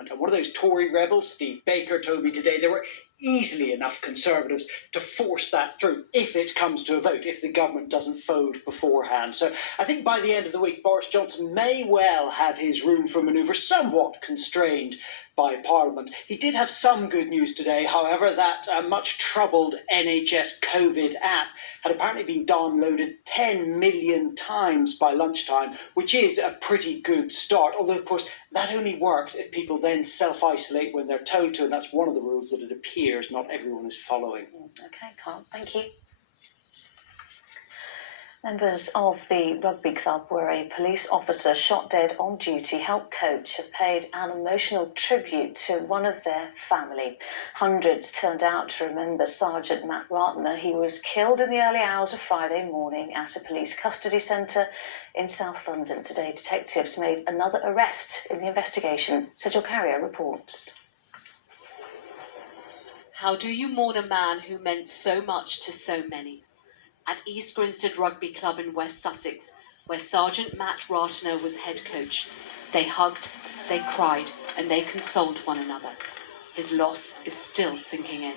Parliament. And one of those Tory rebels, Steve Baker, told me today there were easily enough Conservatives to force that through if it comes to a vote, if the government doesn't fold beforehand. So I think by the end of the week, Boris Johnson may well have his room for manoeuvre somewhat constrained by Parliament. He did have some good news today, however, that much troubled NHS COVID app had apparently been downloaded 10 million times by lunchtime, which is a pretty good start. Although, of course, that only works if people then self-isolate when they're told to, and that's one of the rules that it appears not everyone is following. OK, Carl, thank you. Members of the rugby club where a police officer shot dead on duty helped coach have paid an emotional tribute to one of their family. Hundreds turned out to remember Sgt Matt Ratner. He was killed in the early hours of Friday morning at a police custody centre in South London. Today, detectives made another arrest in the investigation. Sgt Carrier reports. How do you mourn a man who meant so much to so many? At East Grinstead Rugby Club in West Sussex, where Sgt Matt Ratner was head coach, they hugged, they cried, and they consoled one another. His loss is still sinking in.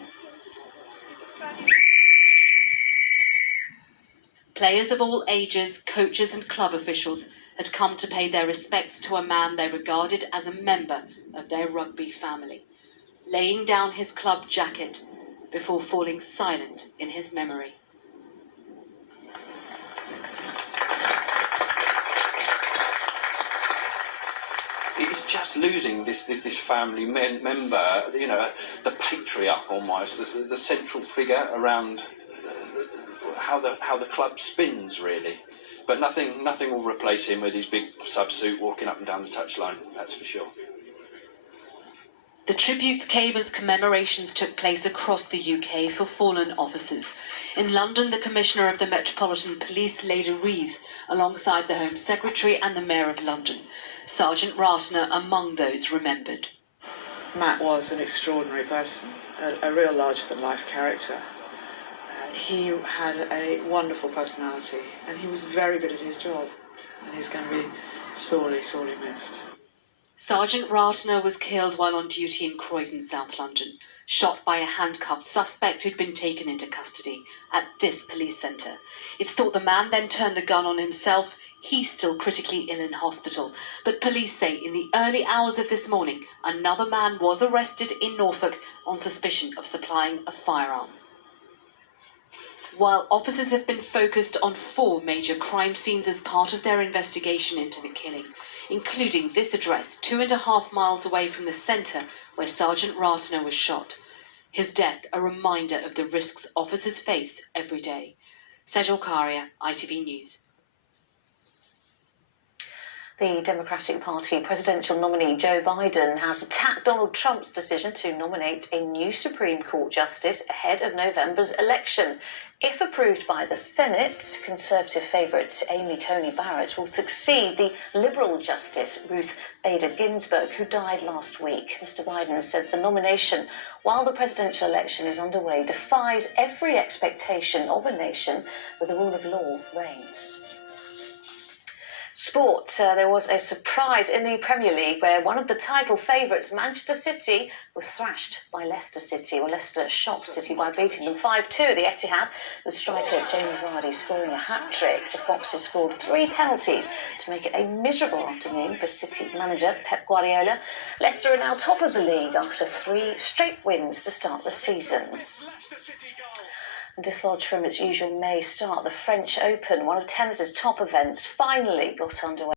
Players of all ages, coaches and club officials had come to pay their respects to a man they regarded as a member of their rugby family, laying down his club jacket before falling silent in his memory. It's just losing this family member, you know, the patriarch almost, the central figure around how the club spins, really. But nothing will replace him with his big sub-suit walking up and down the touchline, that's for sure. The tributes came as commemorations took place across the UK for fallen officers. In London, the Commissioner of the Metropolitan Police laid a wreath alongside the Home Secretary and the Mayor of London. Sgt Ratner among those remembered. Matt was an extraordinary person, a real larger-than-life character. He had a wonderful personality and he was very good at his job, and he's going to be sorely, sorely missed. Sgt Ratner was killed while on duty in Croydon, South London, shot by a handcuffed suspect who'd been taken into custody at this police centre. It's thought the man then turned the gun on himself. He's still critically ill in hospital, but police say in the early hours of this morning, another man was arrested in Norfolk on suspicion of supplying a firearm. While officers have been focused on 4 major crime scenes as part of their investigation into the killing, including this address 2.5 miles away from the centre where Sgt Ratner was shot. His death a reminder of the risks officers face every day. Sgt Carrier, ITV News. The Democratic Party presidential nominee Joe Biden has attacked Donald Trump's decision to nominate a new Supreme Court justice ahead of November's election. If approved by the Senate, Conservative favourite Amy Coney Barrett will succeed the Liberal Justice Ruth Bader Ginsburg, who died last week. Mr Biden said the nomination, while the presidential election is underway, defies every expectation of a nation where the rule of law reigns. Sport. There was a surprise in the Premier League where one of the title favourites, Manchester City, were thrashed by Leicester City. Well, Leicester shocked City by beating them 5-2 at the Etihad, with striker Jamie Vardy scoring a hat-trick. The Foxes scored 3 penalties to make it a miserable afternoon for City manager Pep Guardiola. Leicester are now top of the league after 3 straight wins to start the season. And dislodged from its usual May start, the French Open, one of tennis's top events, finally got underway.